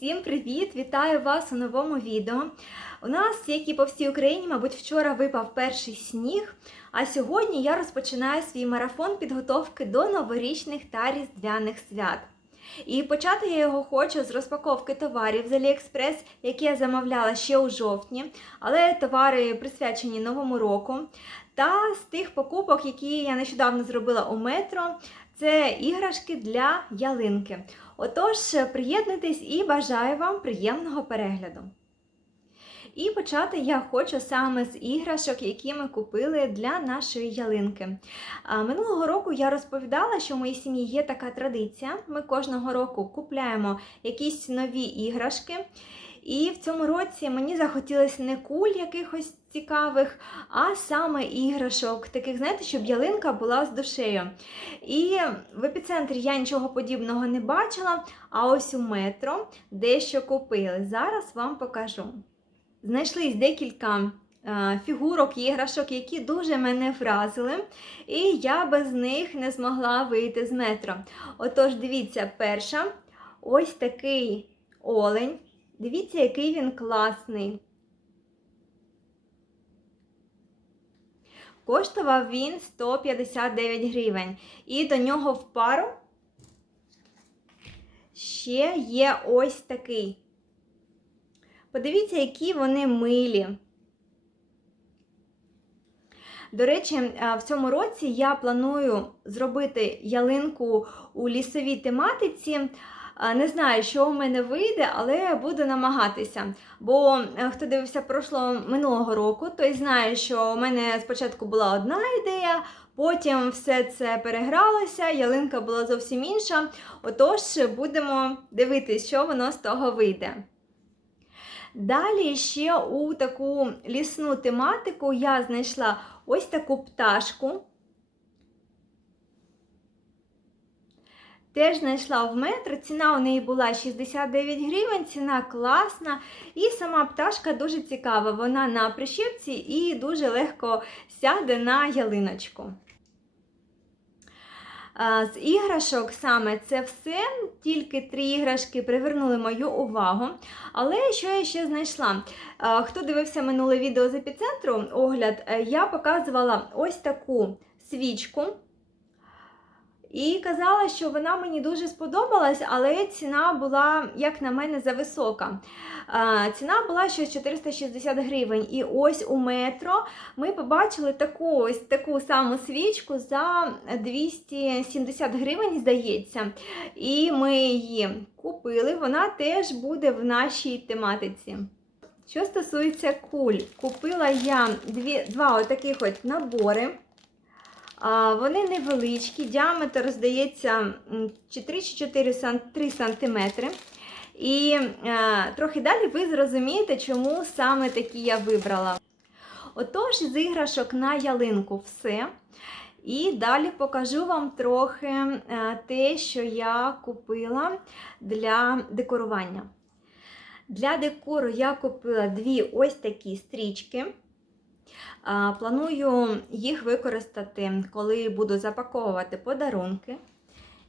Всім привіт! Вітаю вас у новому відео. У нас, як і по всій Україні, мабуть, вчора випав перший сніг, а сьогодні я розпочинаю свій марафон підготовки до новорічних та різдвяних свят. І почати я його хочу з розпаковки товарів з AliExpress, які я замовляла ще у жовтні, але товари присвячені Новому року. Та з тих покупок, які я нещодавно зробила у метро, це іграшки для ялинки. Отож, приєднуйтесь і бажаю вам приємного перегляду. І почати я хочу саме з іграшок, які ми купили для нашої ялинки. Минулого року я розповідала, що в моїй сім'ї є така традиція. Ми кожного року купляємо якісь нові іграшки. І в цьому році мені захотілося не куль якихось цікавих, а саме іграшок, таких, знаєте, щоб ялинка була з душею. І в епіцентрі я нічого подібного не бачила, а ось у метро дещо купили. Зараз вам покажу. Знайшлись декілька е, фігурок іграшок, які дуже мене вразили, і я без них не змогла вийти з метро. Отож, дивіться, перша ось такий олень. Дивіться, який він класний. Коштував він 159 гривень. І до нього в пару ще є ось такий. Подивіться, які вони милі. До речі, в цьому році я планую зробити ялинку у лісовій тематиці. Не знаю, що у мене вийде, але буду намагатися. Бо хто дивився прошлого минулого року, той знає, що у мене спочатку була одна ідея, потім все це перегралося, ялинка була зовсім інша. Отож, будемо дивитися, що воно з того вийде. Далі ще у таку лісну тематику я знайшла ось таку пташку. Теж знайшла в метро, ціна у неї була 69 гривень, ціна класна. І сама пташка дуже цікава. Вона на прищепці і дуже легко сяде на ялиночку. З іграшок саме це все, тільки три іграшки привернули мою увагу. Але що я ще знайшла? Хто дивився минуле відео з епіцентру, огляд, я показувала ось таку свічку. І казала, що вона мені дуже сподобалась, але ціна була, як на мене, зависока. Ціна була щось 460 гривень. І ось у метро ми побачили таку ось таку саму свічку за 270 гривень, здається. І ми її купили, вона теж буде в нашій тематиці. Що стосується куль, купила я дві, два отаких от набори. Вони невеличкі, діаметр, здається, 3-4 см. І е, трохи далі ви зрозумієте, чому саме такі я вибрала. Отож, з іграшок на ялинку все. І далі покажу вам трохи е, те, що я купила для декорування. Для декору я купила дві ось такі стрічки. Планую їх використати, коли буду запаковувати подарунки.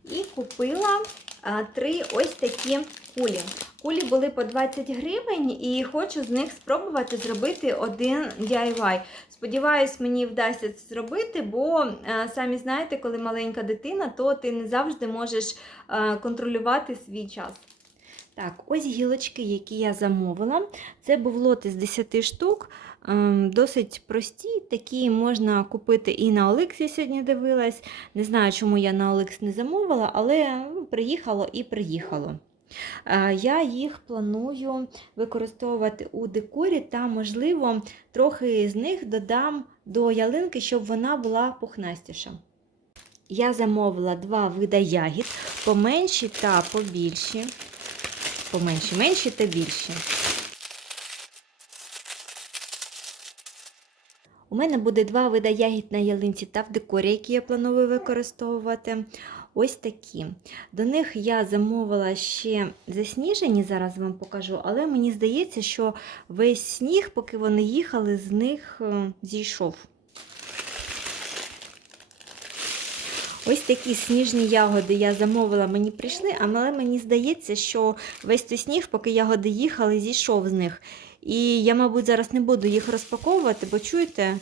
І купила три ось такі кулі. Кулі були по 20 гривень, і хочу з них спробувати зробити один DIY. Сподіваюсь, мені вдасться це зробити, бо самі знаєте, коли маленька дитина, то ти не завжди можеш контролювати свій час. Так, ось гілочки, які я замовила. Це був лот із 10 штук. Ем, досить прості, такі можна купити і на Оликс, я сьогодні дивилась. Не знаю, чому я на Оликс не замовила, але ну, приїхало і приїхало. Е, я їх планую використовувати у декорі та, можливо, трохи з них додам до ялинки, щоб вона була пухнастіша. Я замовила два вида ягід, поменші та побільші. Поменші, менші та більші. У мене буде два вида ягід на ялинці та в декорі, які я планую використовувати. Ось такі. До них я замовила ще засніжені, зараз вам покажу, але мені здається, що весь сніг, поки вони їхали, з них е, зійшов. Ось такі сніжні ягоди я замовила, мені прийшли, але мені здається, що весь той сніг, поки ягоди їхали, зійшов з них. І я, мабуть, зараз не буду їх розпаковувати, бо чуєте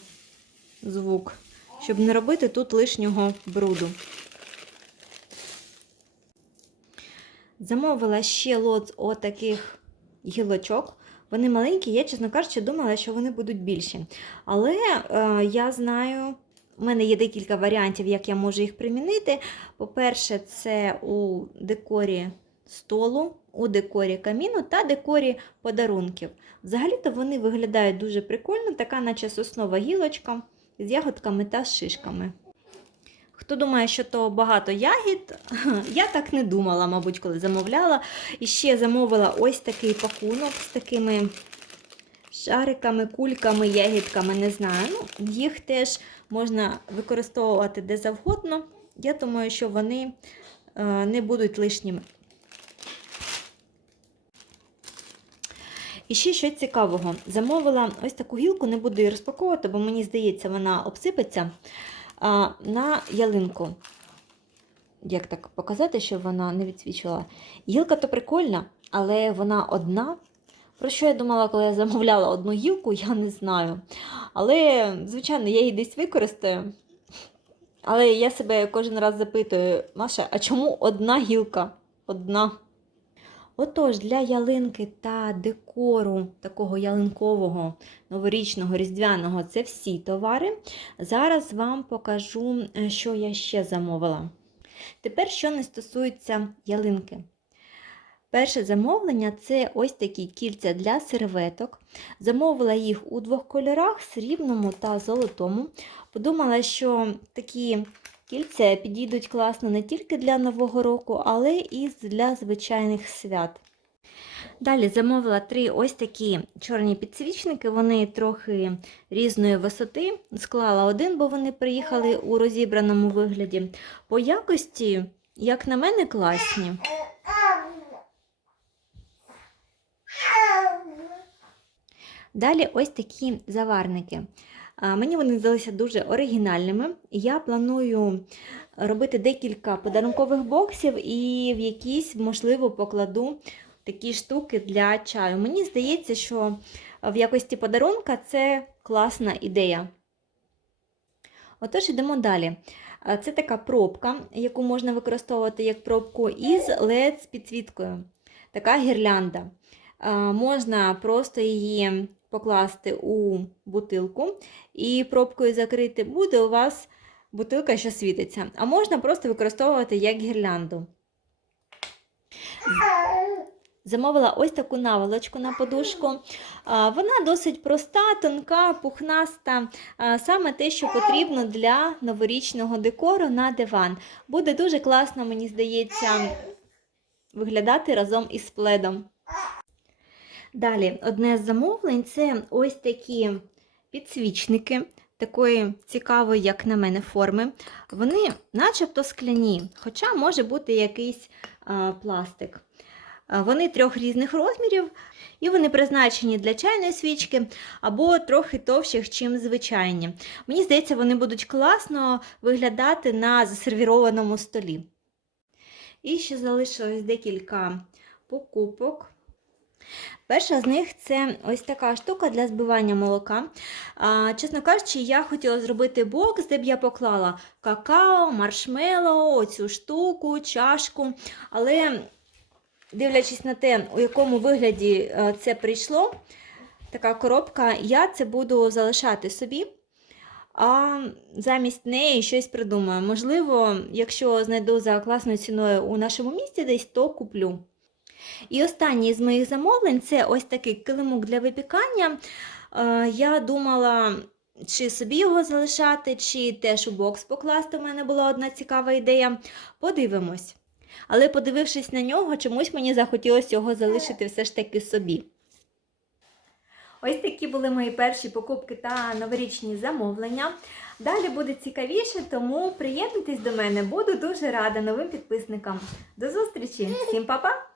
звук, щоб не робити тут лишнього бруду. Замовила ще лот отаких гілочок. Вони маленькі, я, чесно кажучи, думала, що вони будуть більші. Але е, я знаю, у мене є декілька варіантів, як я можу їх примінити. По-перше, це у декорі столу, у декорі каміну та декорі подарунків. Взагалі-то вони виглядають дуже прикольно, така наче соснова гілочка з ягодками та шишками. Хто думає, що то багато ягід, я так не думала, мабуть, коли замовляла. І ще замовила ось такий пакунок з такими шариками, кульками, ягідками, не знаю. Ну, їх теж можна використовувати де завгодно. Я думаю, що вони е, не будуть лишніми. І ще щось цікавого. Замовила ось таку гілку, не буду її розпаковувати, бо мені здається, вона обсипеться на ялинку. Як так показати, щоб вона не відсвічувала? Гілка то прикольна, але вона одна. Про що я думала, коли я замовляла одну гілку, я не знаю. Але, звичайно, я її десь використаю. Але я себе кожен раз запитую, Маша, а чому одна гілка? Одна. Отож, для ялинки та декору такого ялинкового, новорічного, різдвяного це всі товари. Зараз вам покажу, е, що я ще замовила. Тепер, що не стосується ялинки. Перше замовлення це ось такі кільця для серветок. Замовила їх у двох кольорах срібному та золотому. Подумала, що такі кільця підійдуть класно не тільки для Нового року, але і для звичайних свят. Далі замовила три ось такі чорні підсвічники, вони трохи різної висоти. Склала один, бо вони приїхали у розібраному вигляді. По якості, як на мене, класні. Далі ось такі заварники. Мені вони здалися дуже оригінальними. Я планую робити декілька подарункових боксів і в якісь, можливо, покладу такі штуки для чаю. Мені здається, що в якості подарунка це класна ідея. Отож, йдемо далі. Це така пробка, яку можна використовувати як пробку із LED з підсвіткою. Така гірлянда. Можна просто її покласти у бутилку і пробкою закрити, буде у вас бутилка, що світиться. А можна просто використовувати як гірлянду. Замовила ось таку наволочку на подушку. Вона досить проста, тонка, пухнаста, саме те, що потрібно для новорічного декору на диван. Буде дуже класно, мені здається, виглядати разом із пледом. Далі, одне з замовлень це ось такі підсвічники, такої цікавої, як на мене, форми. Вони начебто скляні, хоча може бути якийсь а, пластик. Вони трьох різних розмірів, і вони призначені для чайної свічки або трохи товщих, чим звичайні. Мені здається, вони будуть класно виглядати на засервірованому столі. І ще залишилось декілька покупок. Перша з них це ось така штука для збивання молока. А, Чесно кажучи, я хотіла зробити бокс, де б я поклала какао, маршмеллоу, оцю штуку, чашку. Але, дивлячись на те, у якому вигляді е, це прийшло, така коробка, я це буду залишати собі. А замість неї щось придумаю. Можливо, якщо знайду за класною ціною у нашому місті десь, то куплю. І останній з моїх замовлень це ось такий килимок для випікання. Е, Я думала, чи собі його залишати, чи теж у бокс покласти. У мене була одна цікава ідея. Подивимось. Але подивившись на нього, чомусь мені захотілося його залишити все ж таки собі. Ось такі були мої перші покупки та новорічні замовлення. Далі буде цікавіше, тому приєднуйтесь до мене, буду дуже рада новим підписникам. До зустрічі! Всім па-па!